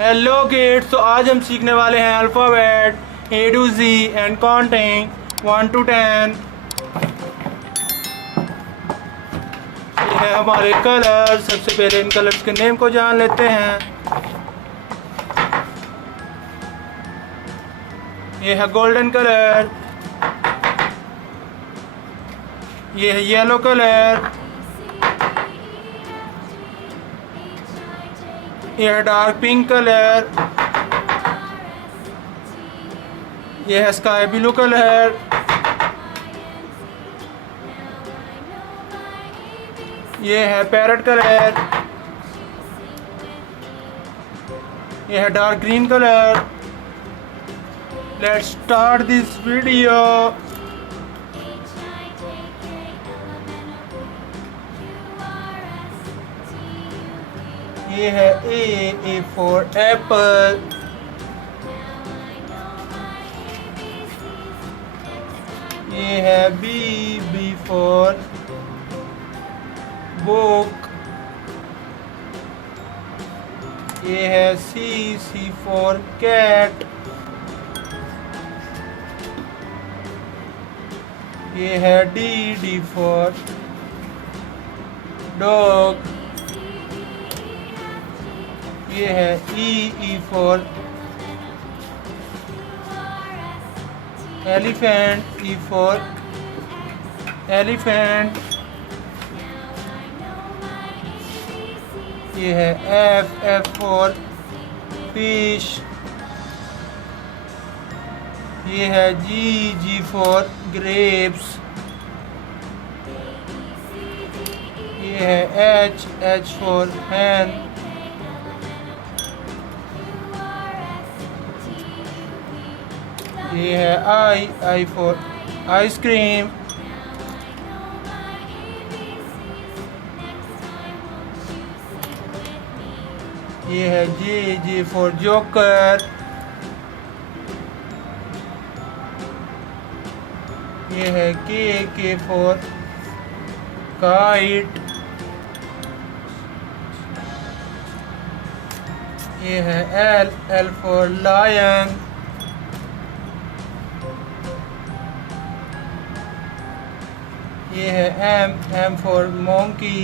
Hello kids, तो आज हम सीखने वाले हैं alphabet A to G and counting 1 to 10। ये है हमारे कलर। सबसे पहले इन कलर्स के नेम को जान लेते हैं। ये है गोल्डन कलर, ये है येलो कलर, ये है डार्क पिंक कलर, ये है स्काई ब्लू कलर, ये है पैरट कलर, ये है dark green colour. Let's start this video. ये है ए फॉर एप्पल, ये है बी फॉर बुक, ये है सी फॉर कैट, ये है डी फॉर डॉग, ये है E for elephant, E for elephant, ये है एफ फॉर फिश, ये है जी फॉर ग्रेप्स, ये है एच फॉर हैन, ये है आई फॉर आइसक्रीम, ये है जे फॉर जोकर, ये है के फॉर काइट, ये है एल फॉर लायन, ये है एम फॉर मोंकी,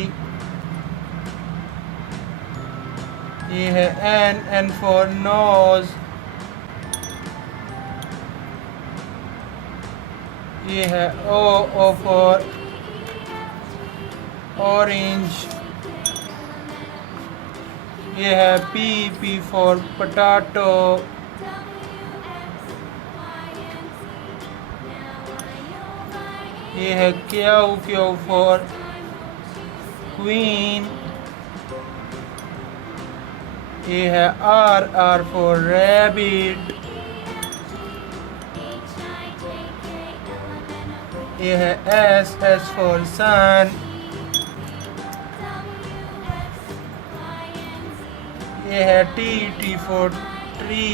ये है एन फॉर नोज, ये है ओ फॉर ऑरेंज, ये है पी फॉर पोटैटो, ये है क्यू फॉर क्वीन, ये है आर फॉर रैबिट, ये है एस फॉर सन, ये है टी फॉर ट्री,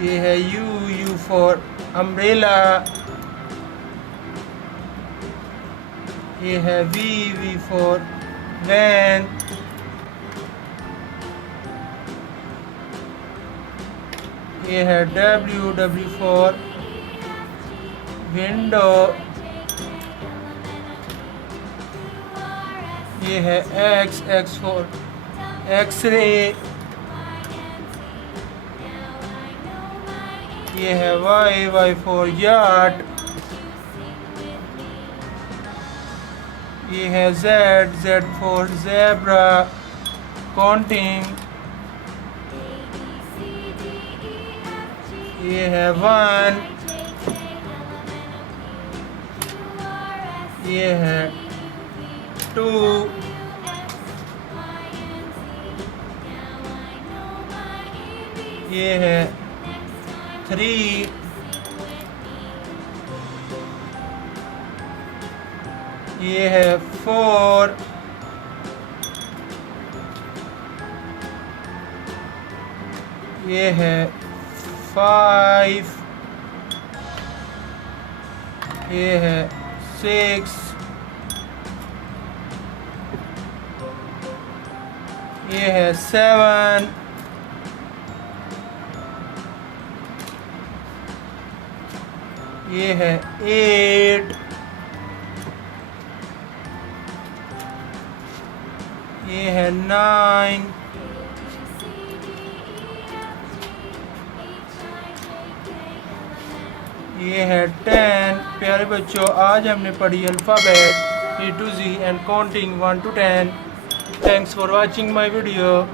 ये है यू फॉर अम्ब्रेला, ये है वी फॉर वैन, ये है डब्ल्यू फॉर विंडो, ये है एक्स फॉर एक्सरे, ये है वाई फॉर यार्ड, ये है जेड फॉर ज़ेब्रा काउंटिंग, ये है 1, ये है 2, ये है 3, ये है 4, ये है 5, ये है 6, ये है 7, ये है 8, ये है 9, ये है 10। प्यारे बच्चों, आज हमने पढ़ी alphabet A to Z and counting 1 to 10. Thanks for watching my video.